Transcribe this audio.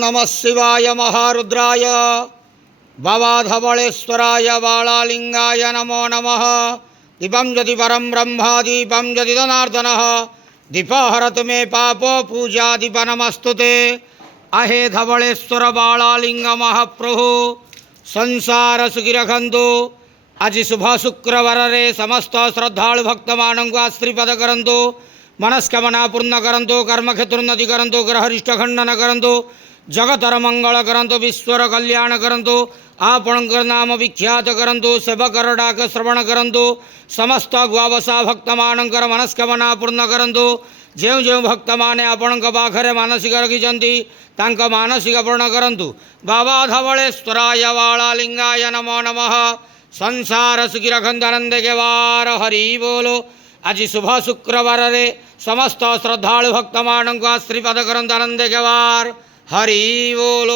नमः शिवाय महारुद्राय भवाधवळेश्वराय बालालिंगाय नमो नमः। दीपं ज्योति परं ब्रह्म दीपं ज्योति जनार्दनः दीपहरतु मे पापो पूजा दीप नमस्तुते। आहे धवळेश्वर बालालिंग महाप्रभु संसार सुखी रखंतु। आज शुभ शुक्रवार रे समस्त श्रद्धालु भक्त मानक आश्रीपद करंतु। मनस्कामना पूर्ण करंतु। कर्मक्षेत्रोन्नति करंतु। ग्रहरिष्ट खंडन करंतु। जगतर मंगल करंतु। विश्वर कल्याण करंतु। आपणकर नाम विख्यात करंतु। सेवकर डाक श्रवण करंतु। समस्त गुआवसा भक्त मानकर मनस्कामना पूर्ण करंतु। जो जो भक्त माने आपण पाखरे मानसिक रखिंट तांक मानसिक पूर्ण करंतु। बाबा धवळेश्वराय बालालिंगाय नमो नमः। संसार सुखी रखंतु आनंद के वार हरि बोलो। आज शुभ शुक्रवार रे समस्त श्रद्धालु भक्त मानक आश्रीपद करंतु आनंद के वार हरि बोलो।